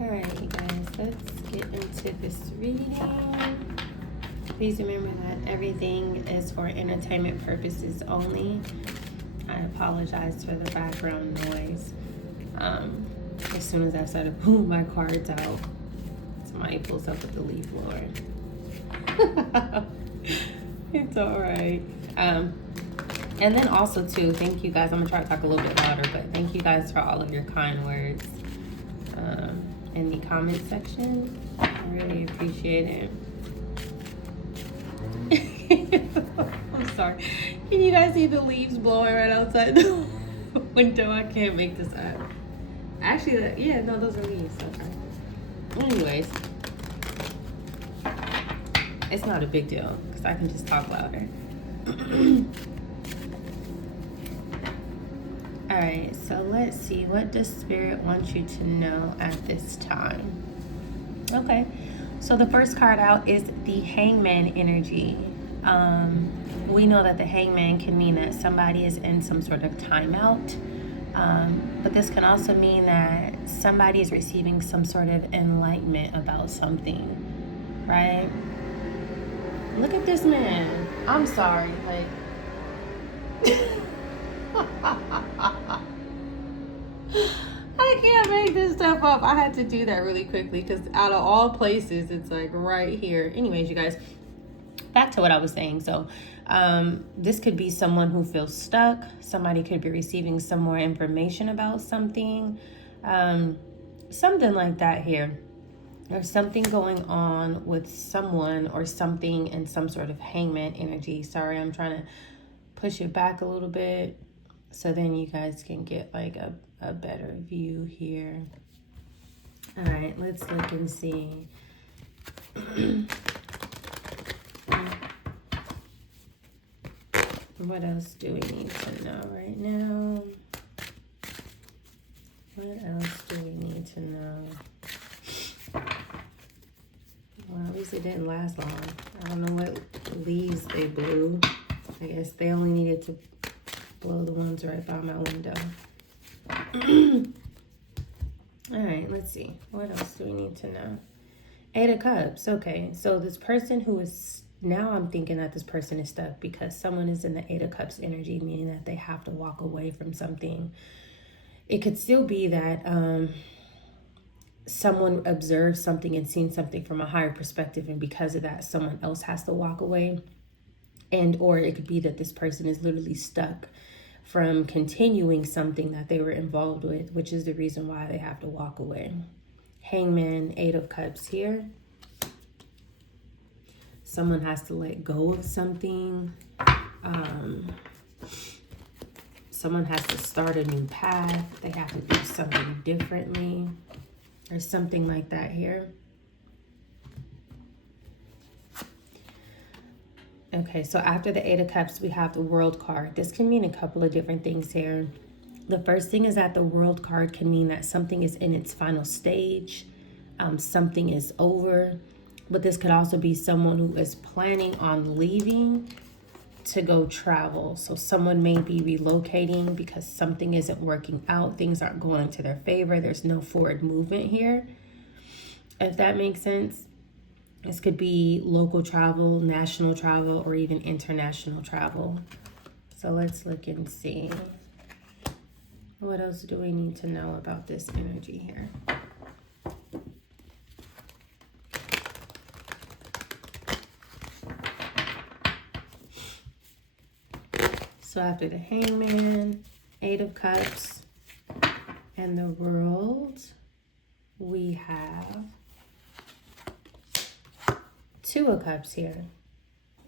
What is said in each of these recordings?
Alright, you guys, let's get into this reading. Please remember that everything is for entertainment purposes only. I apologize for the background noise. As soon as I started pulling my cards out, somebody pulls up with the leaf blower. It's alright. And then also too, thank you guys. I'm gonna try to talk a little bit louder, but thank you guys for all of your kind words in the comment section. I really appreciate it. I'm sorry. Can you guys see the leaves blowing right outside the window? I can't make this up. Actually, yeah, no, those are leaves. Okay. Anyways, it's not a big deal because I can just talk louder. All right, so let's see. What does Spirit want you to know at this time? Okay, so the first card out is the Hangman energy. We know that the Hangman can mean that somebody is in some sort of timeout. But this can also mean that somebody is receiving some sort of enlightenment about something, right? Look at this man. I'm sorry, like... I can't make this stuff up. I had to do that really quickly because out of all places, it's like right here. Anyways, you guys, back to what I was saying. So this could be someone who feels stuck. Somebody could be receiving some more information about something. Something like that here. There's something going on with someone or something in some sort of hangman energy. Sorry, I'm trying to push it back a little bit so then you guys can get like a better view here. All right, let's look and see. What else do we need to know right now? What else do we need to know? Well, at least it didn't last long. I don't know what leaves they blew. I guess they only needed to blow the ones right by my window. All right, let's see. What else do we need to know? 8 of Cups. Okay, so this person who is... Now I'm thinking that this person is stuck because someone is in the 8 of Cups energy, meaning that they have to walk away from something. It could still be that someone observed something and seen something from a higher perspective, and because of that, someone else has to walk away. And or it could be that this person is literally stuck from continuing something that they were involved with, which is the reason why they have to walk away. Hangman, 8 of Cups here. Someone has to let go of something. Someone has to start a new path. They have to do something differently or something like that here. Okay, so after the 8 of Cups, we have the World card. This can mean a couple of different things here. The first thing is that the World card can mean that something is in its final stage. Something is over. But this could also be someone who is planning on leaving to go travel. So someone may be relocating because something isn't working out. Things aren't going to their favor. There's no forward movement here, if that makes sense. This could be local travel, national travel, or even international travel. So let's look and see. What else do we need to know about this energy here? So after the Hangman, 8 of Cups, and the World, we have 2 of Cups here.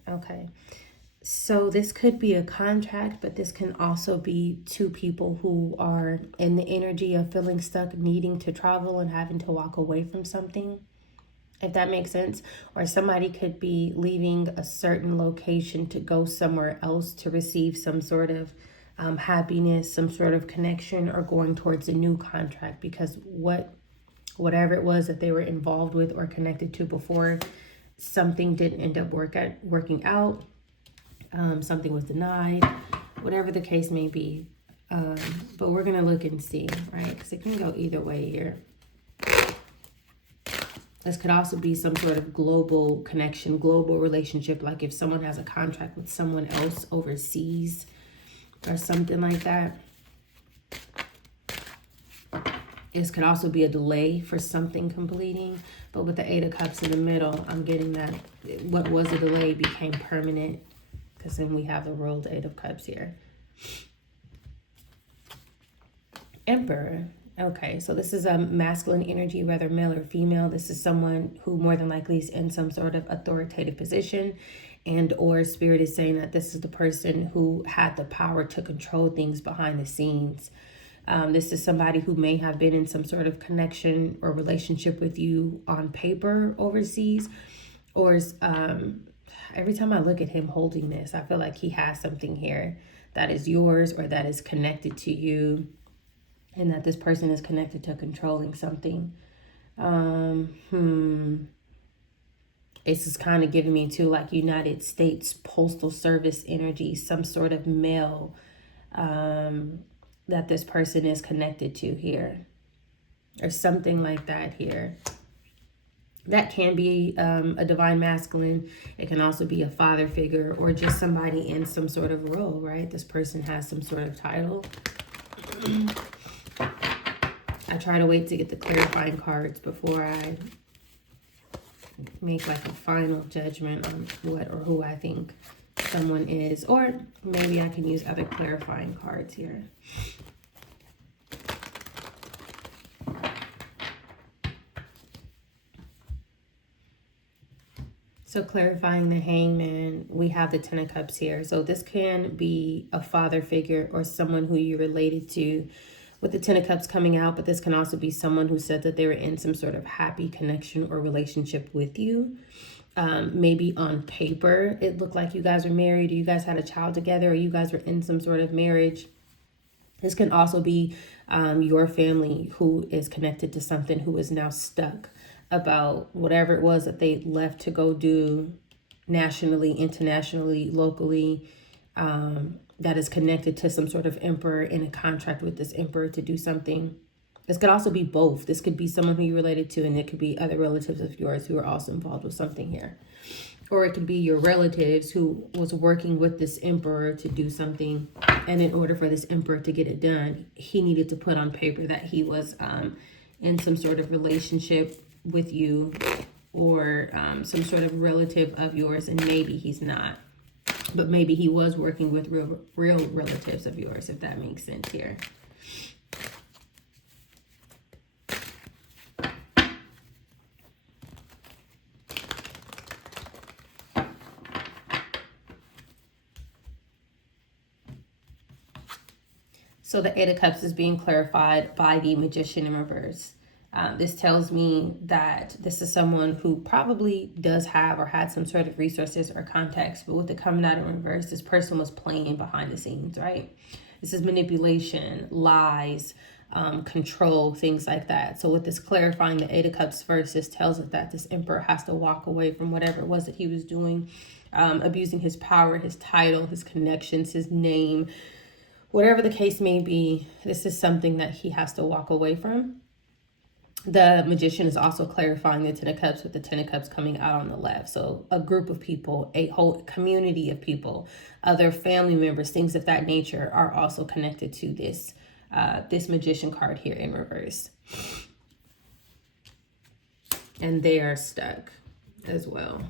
Okay, so this could be a contract, but this can also be 2 people who are in the energy of feeling stuck, needing to travel and having to walk away from something, if that makes sense. Or somebody could be leaving a certain location to go somewhere else to receive some sort of happiness, some sort of connection, or going towards a new contract because whatever it was that they were involved with or connected to before, something didn't end up working out. Something was denied, whatever the case may be. But we're going to look and see, right? Because it can go either way here. This could also be some sort of global connection, global relationship, like if someone has a contract with someone else overseas or something like that. This could also be a delay for something completing. But with the Eight of Cups in the middle, I'm getting that what was a delay became permanent. Because then we have the World Eight of Cups here. Emperor. Okay, so this is a masculine energy, whether male or female. This is someone who more than likely is in some sort of authoritative position, and or spirit is saying that this is the person who had the power to control things behind the scenes. This is somebody who may have been in some sort of connection or relationship with you on paper overseas, or every time I look at him holding this, I feel like he has something here that is yours or that is connected to you, and that this person is connected to controlling something. This is kind of giving me to like United States Postal Service energy, some sort of mail that this person is connected to here, or something like that here. That can be a divine masculine. It can also be a father figure or just somebody in some sort of role, right? This person has some sort of title. I try to wait to get the clarifying cards before I make like a final judgment on what or who I think someone is. Or maybe I can use other clarifying cards here. So clarifying the Hangman, we have the Ten of Cups here. So this can be a father figure or someone who you're related to with the Ten of Cups coming out, but this can also be someone who said that they were in some sort of happy connection or relationship with you. Maybe on paper, it looked like you guys were married, or you guys had a child together, or you guys were in some sort of marriage. This can also be your family who is connected to something who is now stuck about whatever it was that they left to go do nationally, internationally, locally, that is connected to some sort of emperor in a contract with this emperor to do something. This could also be both. This could be someone who you're related to, and it could be other relatives of yours who are also involved with something here. Or it could be your relatives who was working with this emperor to do something, and in order for this emperor to get it done, he needed to put on paper that he was in some sort of relationship with you, or some sort of relative of yours, and maybe he's not, but maybe he was working with real relatives of yours, if that makes sense here. So the Eight of Cups is being clarified by the Magician in reverse. This tells me that this is someone who probably does have or had some sort of resources or contacts, but with it coming out in reverse, this person was playing behind the scenes, right? This is manipulation, lies, control, things like that. So with this clarifying the Eight of Cups first, this tells us that this emperor has to walk away from whatever it was that he was doing, abusing his power, his title, his connections, his name, whatever the case may be. This is something that he has to walk away from. The Magician is also clarifying the Ten of Cups with the Ten of Cups coming out on the left. So a group of people, a whole community of people, other family members, things of that nature are also connected to this this Magician card here in reverse. And they are stuck as well.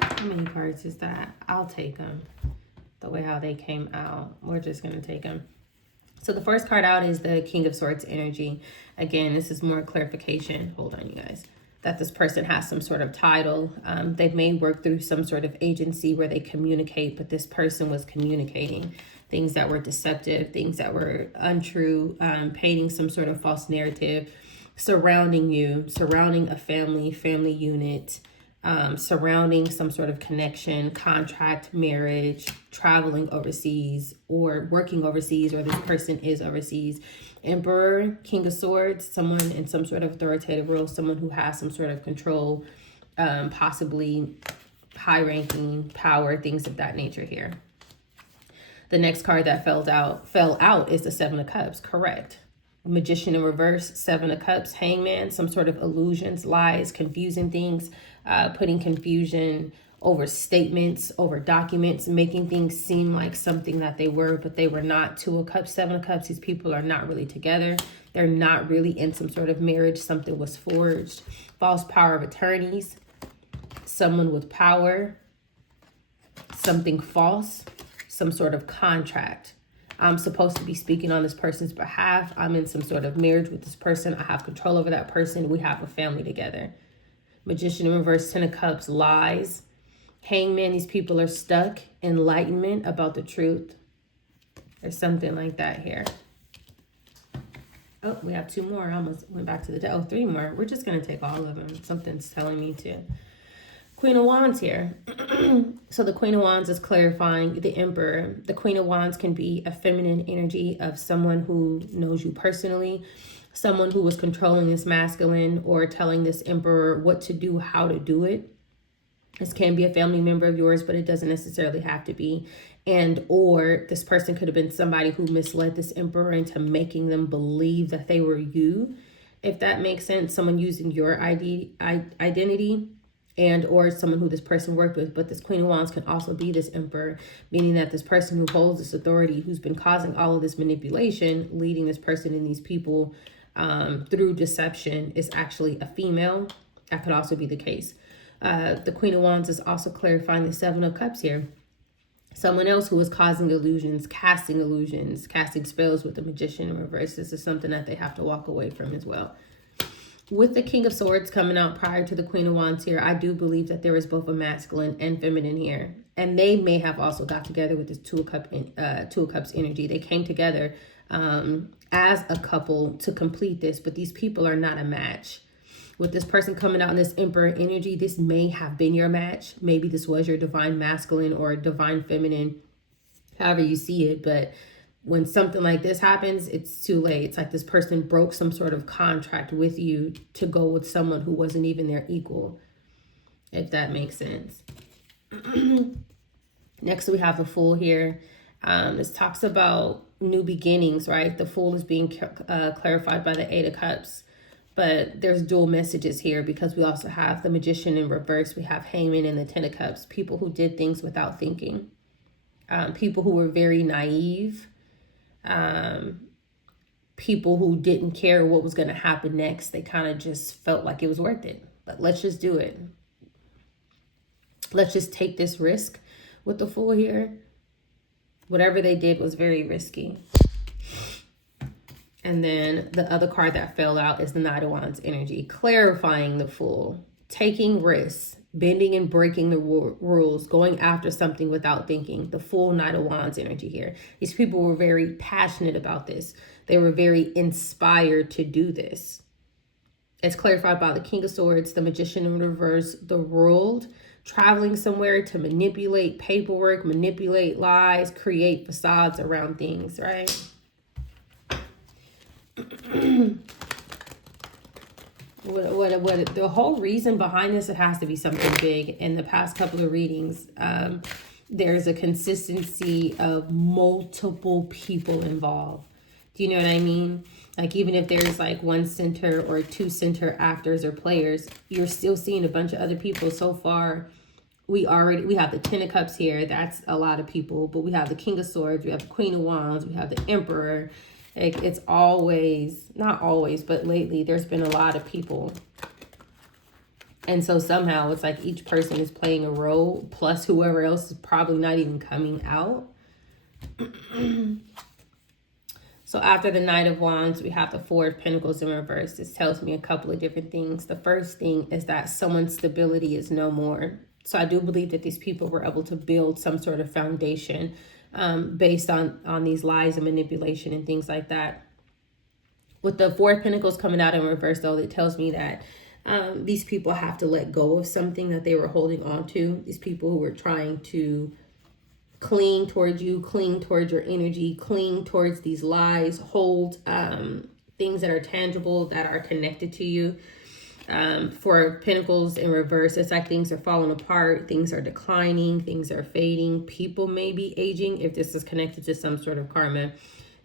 How many cards is that? I'll take them the way how they came out. We're just going to take them. So the first card out is the King of Swords energy. Again, this is more clarification. Hold on, you guys. That this person has some sort of title. They may work through some sort of agency where they communicate, but this person was communicating things that were deceptive, things that were untrue, painting some sort of false narrative surrounding you, surrounding a family unit, surrounding some sort of connection, contract, marriage, traveling overseas, or working overseas, or this person is overseas. Emperor, King of Swords, someone in some sort of authoritative role, someone who has some sort of control, possibly high ranking power, things of that nature here. The next card that fell out is the Seven of Cups. Correct. Magician in reverse, Seven of Cups, Hangman, some sort of illusions, lies, confusing things, putting confusion over statements, over documents, making things seem like something that they were, but they were not. Two of Cups, Seven of Cups, these people are not really together. They're not really in some sort of marriage. Something was forged. False power of attorneys, someone with power, something false, some sort of contract. I'm supposed to be speaking on this person's behalf. I'm in some sort of marriage with this person. I have control over that person. We have a family together. Magician in reverse, Ten of Cups, lies. Hangman, these people are stuck. Enlightenment about the truth. There's something like that here. Oh, we have two more. I almost went back to the... three more. We're just going to take all of them. Something's telling me to. Queen of Wands here. So the Queen of Wands is clarifying the Emperor. The Queen of Wands can be a feminine energy of someone who knows you personally, someone who was controlling this masculine or telling this Emperor what to do, how to do it. This can be a family member of yours, but it doesn't necessarily have to be. And or this person could have been somebody who misled this Emperor into making them believe that they were you, if that makes sense. Someone using your identity, and or someone who this person worked with. But this Queen of Wands can also be this Emperor, meaning that this person who holds this authority, who's been causing all of this manipulation, leading this person and these people through deception, is actually a female. That could also be the case. The Queen of Wands is also clarifying the Seven of Cups here. Someone else who is causing illusions, casting spells with the Magician in reverse. This is something that they have to walk away from as well. With the King of Swords coming out prior to the Queen of Wands here, I do believe that there is both a masculine and feminine here. And they may have also got together with this Two of Cups energy. They came together as a couple to complete this, but these people are not a match. With this person coming out in this Emperor energy, this may have been your match. Maybe this was your divine masculine or divine feminine, however you see it. But when something like this happens, it's too late. It's like this person broke some sort of contract with you to go with someone who wasn't even their equal, if that makes sense. Next, we have the Fool here. This talks about new beginnings, right? The Fool is being clarified by the Eight of Cups. But there's dual messages here because we also have the Magician in reverse. We have Hangman and the Ten of Cups. People who did things without thinking. People who were very naive. People who didn't care what was going to happen next. They kind of just felt like it was worth it. But let's just do it. Let's just take this risk with the Fool here. Whatever they did was very risky. And then the other card that fell out is the Knight of Wands energy, clarifying the Fool, taking risks, bending and breaking the rules, going after something without thinking. The Fool, Knight of Wands energy here. These people were very passionate about this. They were very inspired to do this. It's clarified by the King of Swords, the Magician in reverse, the World, traveling somewhere to manipulate paperwork, manipulate lies, create facades around things, right? What the whole reason behind this, it has to be something big. In the past couple of readings, there's a consistency of multiple people involved. Do you know what I mean? Like, even if there's like one center or two center actors or players, you're still seeing a bunch of other people. So far, we have the Ten of Cups here. That's a lot of people. But we have the King of Swords. We have the Queen of Wands. We have the Emperor. Like, it's always, not always, but lately there's been a lot of people. And so somehow it's like each person is playing a role, plus whoever else is probably not even coming out. So after the Knight of Wands, we have the Four of Pentacles in reverse. This tells me a couple of different things. The first thing is that someone's stability is no more. So I do believe that these people were able to build some sort of foundation based on these lies and manipulation and things like that. With the Four of Pentacles coming out in reverse, though, it tells me that These people have to let go of something that they were holding on to. These people who were trying to cling towards you, cling towards your energy, cling towards these lies, hold things that are tangible, that are connected to you. For Pentacles in reverse, it's like things are falling apart, things are declining, things are fading, people may be aging if this is connected to some sort of karma.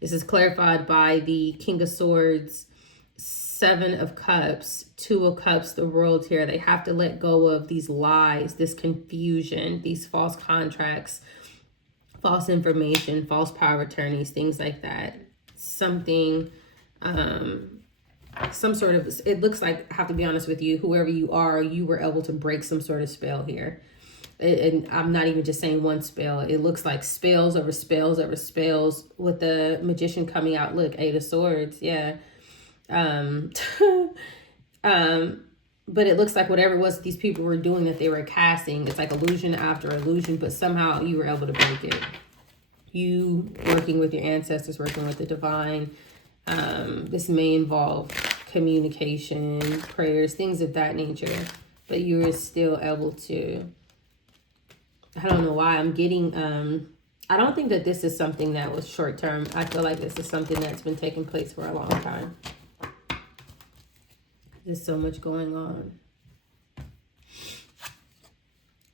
This is clarified by the King of Swords, Seven of Cups, Two of Cups, the world here. They have to let go of these lies, this confusion, these false contracts, false information, false power of attorneys, things like that. Something, some sort of, it looks like, I have to be honest with you, whoever you are, you were able to break some sort of spell here. And I'm not even just saying one spell. It looks like spells over spells over spells, with the Magician coming out. Look, Eight of Swords. Yeah. But it looks like whatever it was these people were doing that they were casting, it's like illusion after illusion, but somehow you were able to break it. You working with your ancestors, working with the divine. This may involve communication, prayers, things of that nature, but you were still able to, I don't know why I'm getting, I don't think that this is something that was short term. I feel like this is something that's been taking place for a long time. There's so much going on.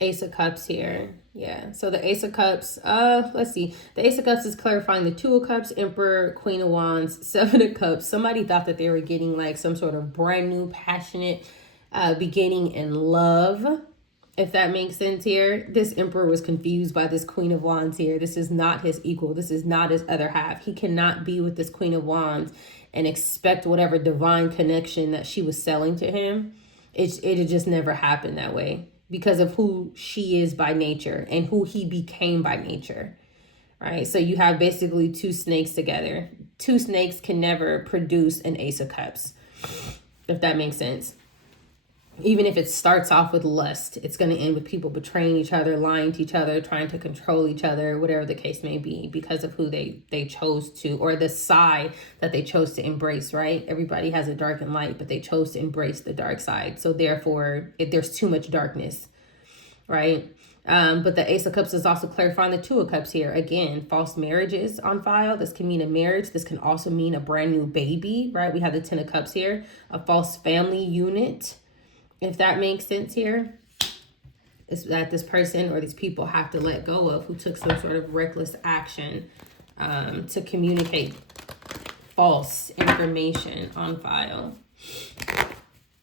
Ace of Cups here. Yeah, so the Ace of Cups, let's see. The Ace of Cups is clarifying the Two of Cups, Emperor, Queen of Wands, Seven of Cups. Somebody thought that they were getting like some sort of brand new, passionate beginning in love, if that makes sense here. This Emperor was confused by this Queen of Wands here. This is not his equal. This is not his other half. He cannot be with this Queen of Wands and expect whatever divine connection that she was selling to him. It just never happened that way, because of who she is by nature and who he became by nature, right? So you have basically two snakes together. Two snakes can never produce an Ace of Cups, if that makes sense. Even if it starts off with lust, it's going to end with people betraying each other, lying to each other, trying to control each other, whatever the case may be, because of who they chose to, or the side that they chose to embrace, right? Everybody has a dark and light, but they chose to embrace the dark side. So therefore, there's too much darkness, right? But the Ace of Cups is also clarifying the Two of Cups here. Again, false marriages on file. This can mean a marriage. This can also mean a brand new baby, right? We have the Ten of Cups here, a false family unit, if that makes sense here. Is that this person or these people have to let go of, who took some sort of reckless action to communicate false information on file.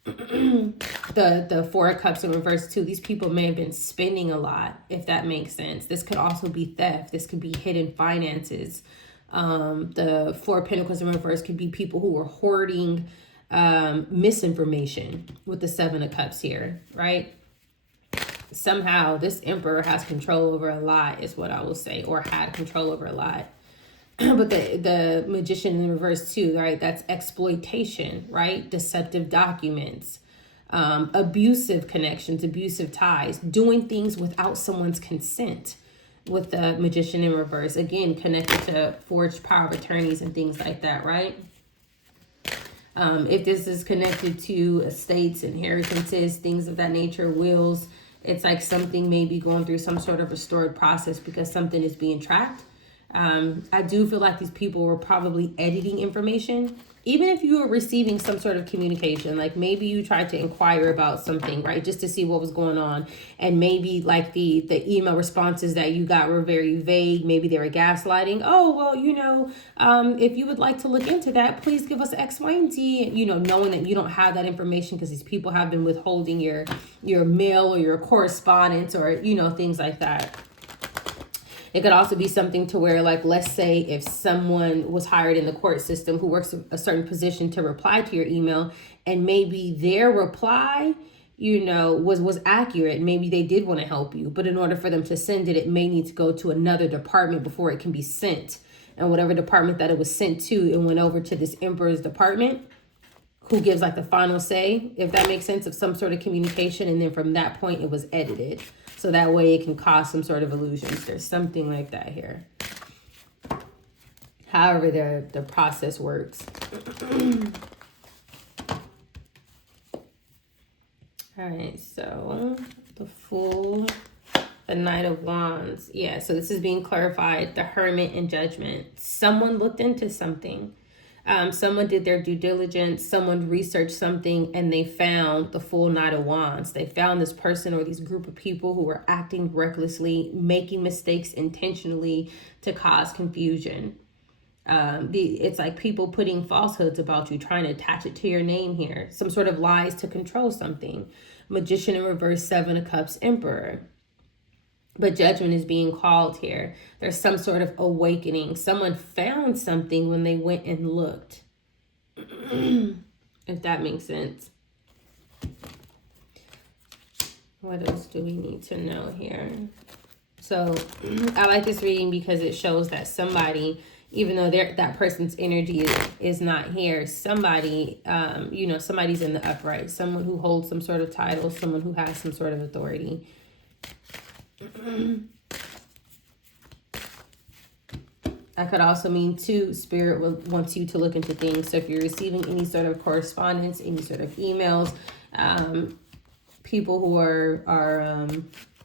The Four of Cups in reverse too. These people may have been spending a lot, if that makes sense. This could also be theft. This could be hidden finances. The Four of Pentacles in reverse could be people who were hoarding misinformation with the Seven of Cups here, right? Somehow this Emperor has control over a lot, is what I will say, or had control over a lot. But the Magician in reverse too, right? That's exploitation, right? Deceptive documents, abusive connections, abusive ties, doing things without someone's consent. With the Magician in reverse, again, connected to forged power of attorneys and things like that, right? If this is connected to estates, inheritances, things of that nature, wills, it's like something may be going through some sort of restored process because something is being tracked. I do feel like these people were probably editing information. Even if you were receiving some sort of communication, like maybe you tried to inquire about something, right, just to see what was going on, and maybe like the email responses that you got were very vague. Maybe they were gaslighting. Oh, well, if you would like to look into that, please give us X, Y, and Z. Knowing that you don't have that information because these people have been withholding your mail or your correspondence or things like that. It could also be something to where, like, let's say if someone was hired in the court system who works a certain position to reply to your email, and maybe their reply, was accurate. Maybe they did want to help you, but in order for them to send it, it may need to go to another department before it can be sent. And whatever department that it was sent to, it went over to this Emperor's department, who gives like the final say, if that makes sense, of some sort of communication. And then from that point, it was edited. So that way it can cause some sort of illusions. There's something like that here. However, the process works. All right, so the Fool, the Knight of Wands. Yeah, so this is being clarified. The Hermit and Judgment. Someone looked into something. Someone did their due diligence. Someone researched something and they found the full Knight of Wands. They found this person or this group of people who were acting recklessly, making mistakes intentionally to cause confusion. It's like people putting falsehoods about you, trying to attach it to your name here. Some sort of lies to control something. Magician in reverse, Seven of Cups, Emperor. But judgment is being called here. There's some sort of awakening. Someone found something when they went and looked. If that makes sense. What else do we need to know here? So I like this reading because it shows that somebody, even though that person's energy is not here, somebody, somebody's in the upright. Someone who holds some sort of title, someone who has some sort of authority. That could also mean too, Spirit wants you to look into things. So if you're receiving any sort of correspondence, any sort of emails, people who are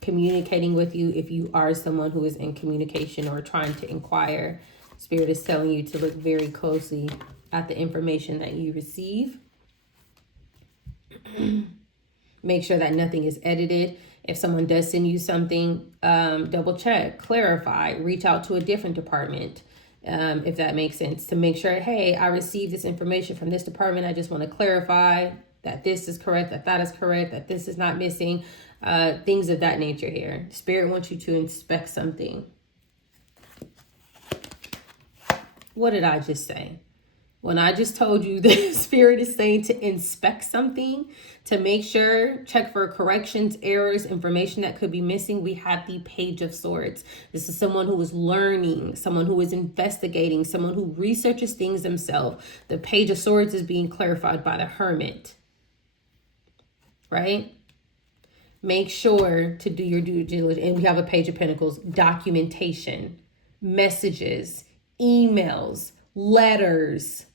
communicating with you, if you are someone who is in communication or trying to inquire, Spirit is telling you to look very closely at the information that you receive. Make sure that nothing is edited. If someone does send you something, double check, clarify, reach out to a different department, if that makes sense, to make sure, hey, I received this information from this department. I just want to clarify that this is correct, that is correct, that this is not missing, things of that nature here. Spirit wants you to inspect something. What did I just say? When I just told you that Spirit is saying to inspect something, to make sure, check for corrections, errors, information that could be missing, we have the Page of Swords. This is someone who is learning, someone who is investigating, someone who researches things themselves. The Page of Swords is being clarified by the Hermit, right? Make sure to do your due diligence. And we have a Page of Pentacles, documentation, messages, emails, letters.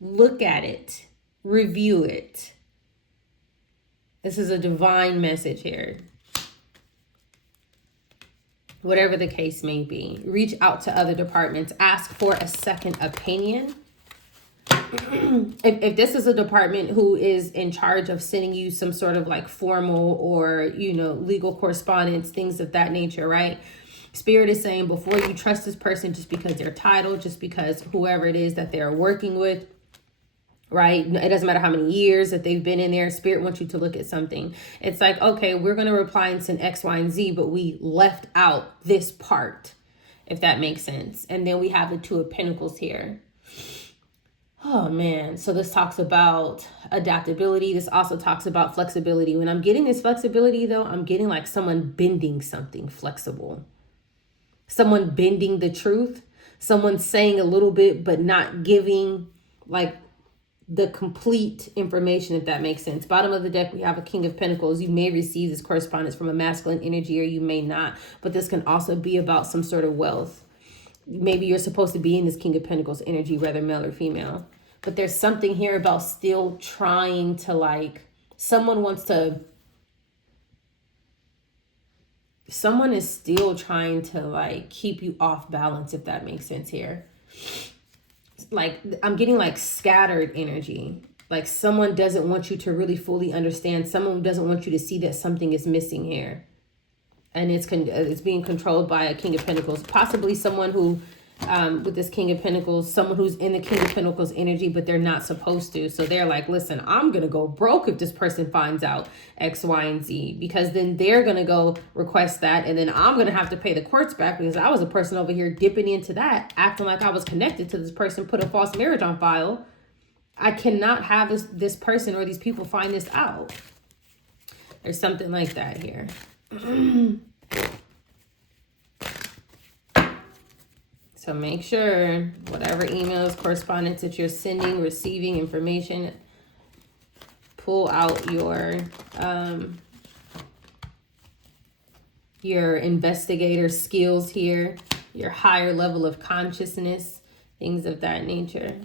Look at it, review it. This is a divine message here. Whatever the case may be, reach out to other departments, ask for a second opinion. If this is a department who is in charge of sending you some sort of like formal or, legal correspondence, things of that nature, right? Spirit is saying before you trust this person just because they're titled, just because whoever it is that they're working with, right? It doesn't matter how many years that they've been in there. Spirit wants you to look at something. It's like, okay, we're going to reply and send X, Y, and Z, but we left out this part, if that makes sense. And then we have the Two of Pentacles here. Oh man. So this talks about adaptability. This also talks about flexibility. When I'm getting this flexibility though, I'm getting like someone bending something flexible. Someone bending the truth. Someone saying a little bit, but not giving like the complete information, if that makes sense. Bottom of the deck, we have a King of Pentacles. You may receive this correspondence from a masculine energy or you may not, but this can also be about some sort of wealth. Maybe you're supposed to be in this King of Pentacles energy, whether male or female. But there's something here about still trying to someone is still trying to keep you off balance, if that makes sense here. I'm getting scattered energy. Like someone doesn't want you to really fully understand. Someone doesn't want you to see that something is missing here. And it's being controlled by a King of Pentacles. Possibly someone who, with this King of Pentacles, someone who's in the King of Pentacles energy, but they're not supposed to. So they're like, listen, I'm going to go broke if this person finds out X, Y, and Z. Because then they're going to go request that. And then I'm going to have to pay the courts back because I was a person over here dipping into that, acting like I was connected to this person, put a false marriage on file. I cannot have this person or these people find this out. There's something like that here. So make sure whatever emails, correspondence that you're sending, receiving information, pull out your investigator skills here, your higher level of consciousness, things of that nature.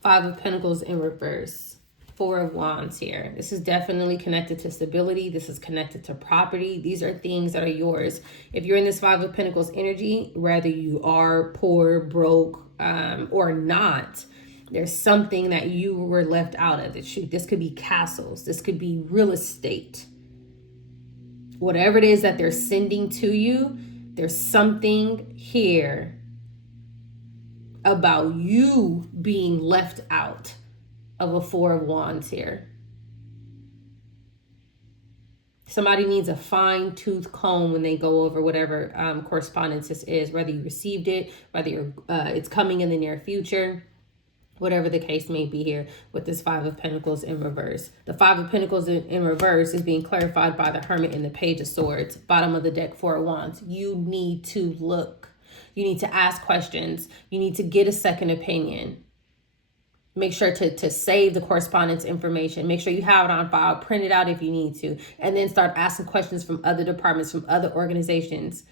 Five of Pentacles in reverse. Four of Wands here. This is definitely connected to stability. This is connected to property. These are things that are yours. If you're in this Five of Pentacles energy, whether you are poor, broke, or not, there's something that you were left out of. This could be castles. This could be real estate. Whatever it is that they're sending to you, there's something here about you being left out of a Four of Wands here. Somebody needs a fine-tooth comb when they go over whatever correspondence this is, whether you received it, whether it's coming in the near future, whatever the case may be here with this Five of Pentacles in reverse. The Five of Pentacles in reverse is being clarified by the Hermit and the Page of Swords. Bottom of the deck, Four of Wands. You need to look. You need to ask questions. You need to get a second opinion. Make sure to save the correspondence information. Make sure you have it on file. Print it out if you need to. And then start asking questions from other departments, from other organizations,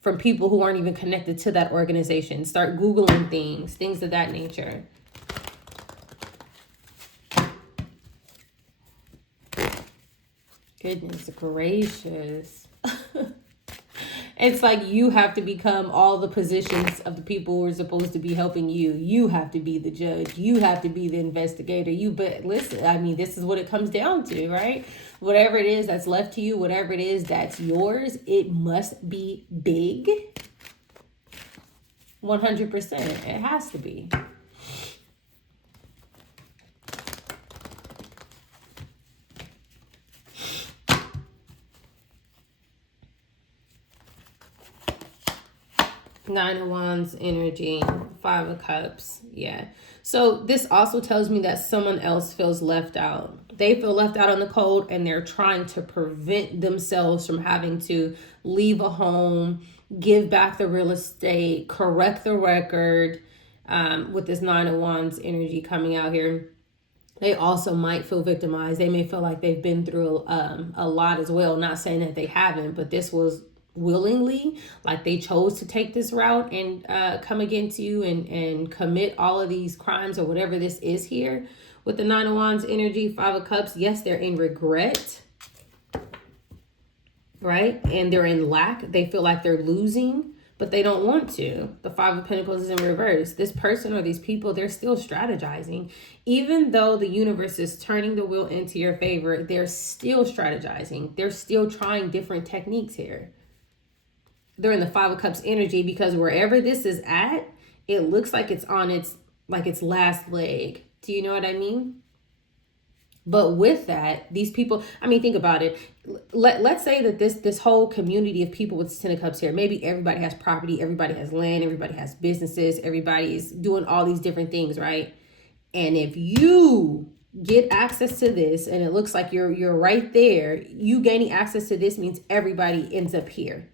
from people who aren't even connected to that organization. Start Googling things of that nature. Goodness gracious. It's like you have to become all the positions of the people who are supposed to be helping you. You have to be the judge. You have to be the investigator. But listen, I mean, this is what it comes down to, right? Whatever it is that's left to you, whatever it is that's yours, it must be big. 100%. It has to be. Nine of Wands energy, Five of Cups. Yeah. So this also tells me that someone else feels left out. They feel left out on the cold and they're trying to prevent themselves from having to leave a home, give back the real estate, correct the record. With this Nine of Wands energy coming out here, they also might feel victimized. They may feel like they've been through a lot as well. Not saying that they haven't, but this was willingly, like they chose to take this route and come against you and commit all of these crimes or whatever this is here with the Nine of Wands energy, Five of Cups. Yes, they're in regret, right? And they're in lack. They feel like they're losing, but they don't want to. The Five of Pentacles is in reverse. This person or these people, they're still strategizing. Even though the universe is turning the wheel into your favor, they're still strategizing. They're still trying different techniques here. They're in the Five of Cups energy because wherever this is at, it looks like it's on its last leg. Do you know what I mean? But with that, these people, I mean, think about it. Let's say that this whole community of people with Ten of Cups here, maybe everybody has property, everybody has land, everybody has businesses, everybody's doing all these different things, right? And if you get access to this and it looks like you're right there, you gaining access to this means everybody ends up here.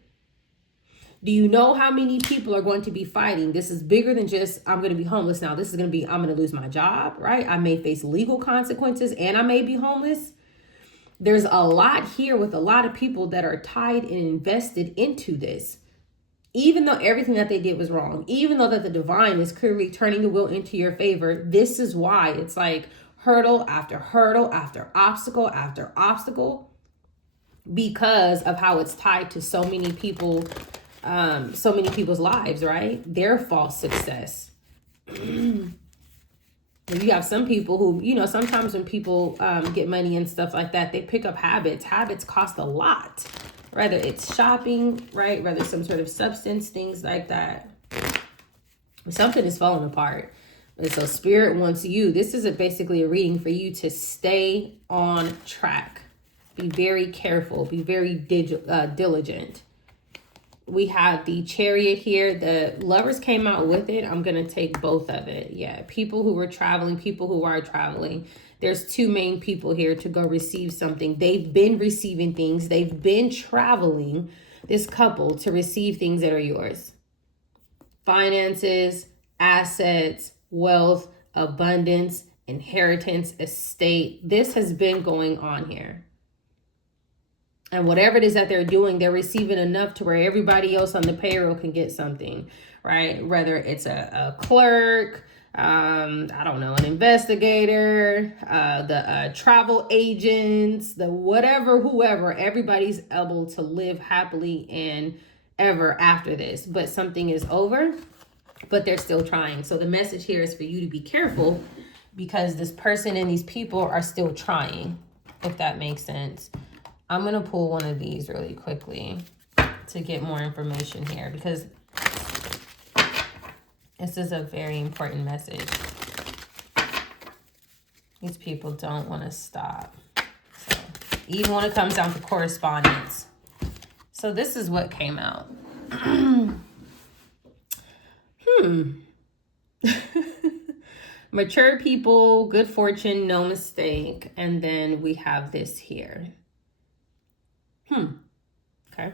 Do you know how many people are going to be fighting? This is bigger than just, I'm going to be homeless now. This is going to be, I'm going to lose my job, right? I may face legal consequences and I may be homeless. There's a lot here with a lot of people that are tied and invested into this. Even though everything that they did was wrong, even though that the divine is clearly turning the wheel into your favor, this is why it's like hurdle after hurdle after obstacle, because of how it's tied to so many people. So many people's lives, right? Their false success. You have some people who, you know, sometimes when people get money and stuff like that, they pick up habits. Habits cost a lot, whether it's shopping, right? Whether it's some sort of substance, things like that. Something is falling apart. And so Spirit wants you, this is basically a reading for you to stay on track. Be very careful. Be very diligent. We have the Chariot here. The Lovers came out with it. I'm going to take both of it. Yeah, people who were traveling, people who are traveling. There's two main people here to go receive something. They've been receiving things. They've been traveling, this couple, to receive things that are yours. Finances, assets, wealth, abundance, inheritance, estate. This has been going on here. And whatever it is that they're doing, they're receiving enough to where everybody else on the payroll can get something, right? Whether it's a clerk, I don't know, an investigator, the travel agents, the whatever, whoever, everybody's able to live happily and ever after this. But something is over, but they're still trying. So the message here is for you to be careful because this person and these people are still trying, if that makes sense. I'm going to pull one of these really quickly to get more information here because this is a very important message. These people don't want to stop. So, even when it comes down to correspondence. So this is what came out. Mature people, good fortune, no mistake. And then we have this here. Okay.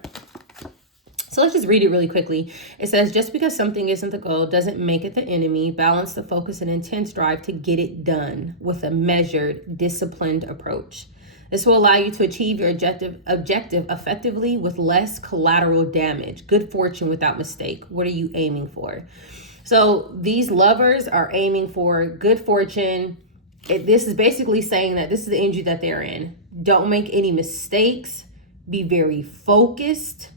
So let's just read it really quickly. It says, just because something isn't the goal doesn't make it the enemy. Balance the focus and intense drive to get it done with a measured, disciplined approach. This will allow you to achieve your objective effectively with less collateral damage. Good fortune without mistake. What are you aiming for? So these lovers are aiming for good fortune. This is basically saying that this is the energy that they're in. Don't make any mistakes. Be very focused,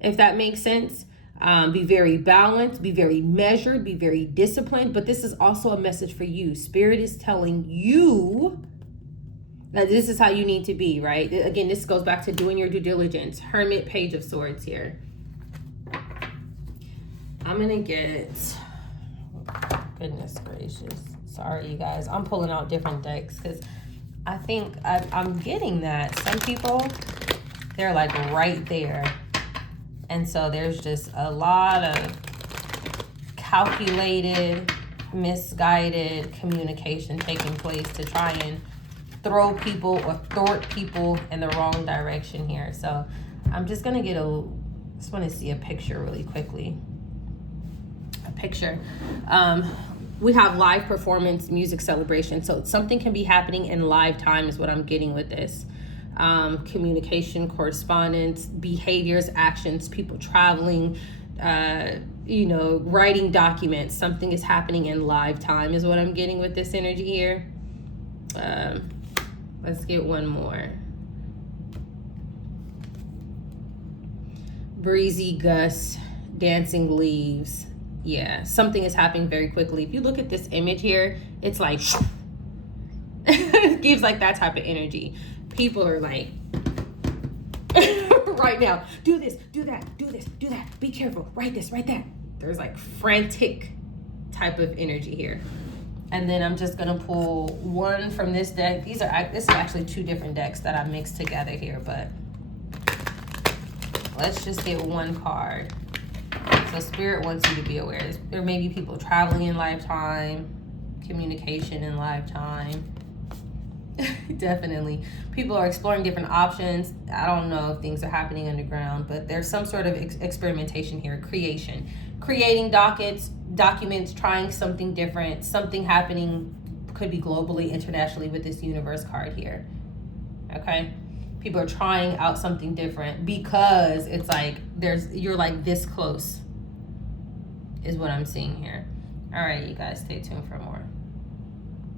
if that makes sense. Be very balanced, be very measured, be very disciplined. But this is also a message for you. Spirit is telling you that this is how you need to be, right? Again, this goes back to doing your due diligence. Hermit, Page of Swords here. I'm going to get, goodness gracious. Sorry, you guys. I'm pulling out different decks because I think I'm getting that. Some people, they're like right there. And so there's just a lot of calculated, misguided communication taking place to try and throw people or thwart people in the wrong direction here. So I'm just going to just want to see a picture really quickly. A picture. We have live performance, music celebration. So something can be happening in live time is what I'm getting with this. Communication, correspondence, behaviors, actions, people traveling, writing documents. Something is happening in live time is what I'm getting with this energy here. Let's get one more. Breezy gusts, dancing leaves. Yeah, something is happening very quickly. If you look at this image here, it's like, it gives like that type of energy. People are like, right now, do this, do that, do this, do that. Be careful, write this, write that. There's like frantic type of energy here. And then I'm just gonna pull one from this deck. This is actually two different decks that I mixed together here, but let's just get one card. So Spirit wants you to be aware. There may be people traveling in lifetime, communication in lifetime. Definitely. People are exploring different options. I don't know if things are happening underground, but there's some sort of experimentation here. Creating documents, trying something different, something happening, could be globally, internationally with this universe card here. Okay? People are trying out something different because it's like you're like this close is what I'm seeing here. All right, you guys, stay tuned for more.